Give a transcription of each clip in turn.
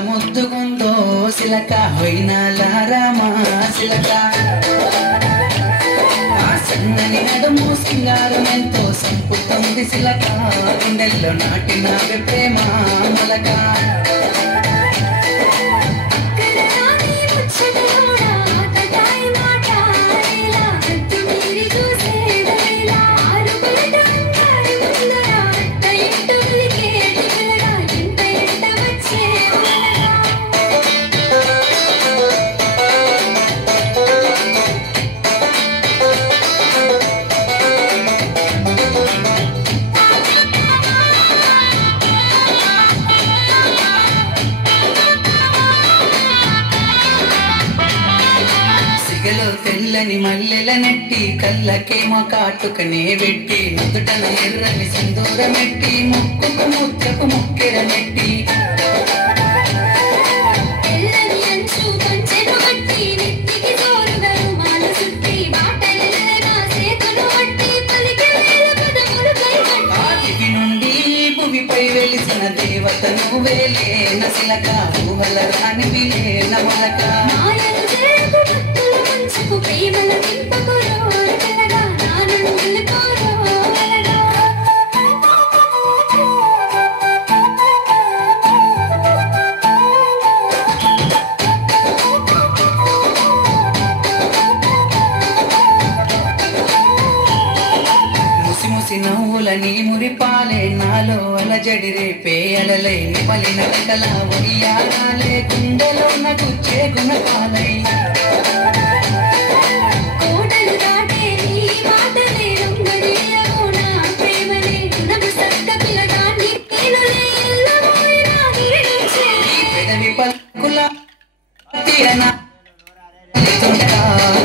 ముద్దుగుందో సిలక హొయినాల రామా సిలక ఆ సన్నని నడుము సింగారం ఎంతో సంపుతుంది సిలక గుండెల్లో నాటిన ప్రేమ మొలక తెల్లని మల్లెల నెట్టి కళ్ళకేమో కాటుకనే పెట్టి నుదుటన ఎర్రని సింధూరమెట్టి ముక్కుకు ముద్దకు ముక్కెర నెట్టి ఆదికి నుండి భూమిపై వెలిసిన దేవత నువ్వేలే నసిలక ఊహల రాని విలేన మొలక ప్రేమల నింపకురో తెలగా నాను నిలుకోరో ముసి ముసి నవ్వులని మురిపాలే నాలో అలజడి రేపే అలలై నిమలి నడకల వయ్యాలే గుండెలో నగుచ్చే గుణపాలై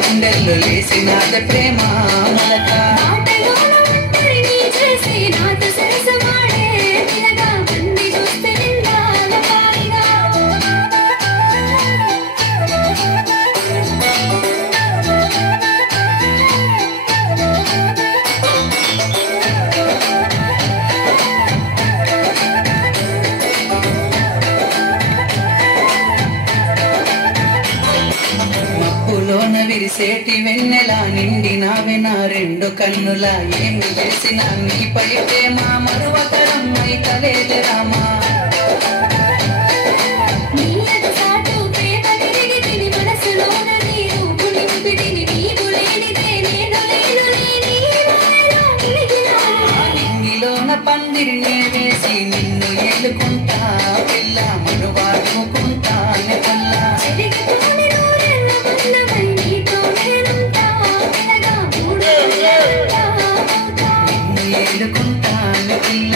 గుండెల్లో లేసినాద ప్రేమ మొలక విరిసేటి వెన్నెల నిండినావే నా రెండు కన్నుల ఏమి చేసిన నీపై ప్రేమ మరువతరమ్మై కలేలే రామా నింగిలోన పందిరినే వేసి నిన్ను ఎల్లుకుంటా పిల్ల మనువాడుకుంటా నెపల్లా ఎలుకుంటాను పిల్ల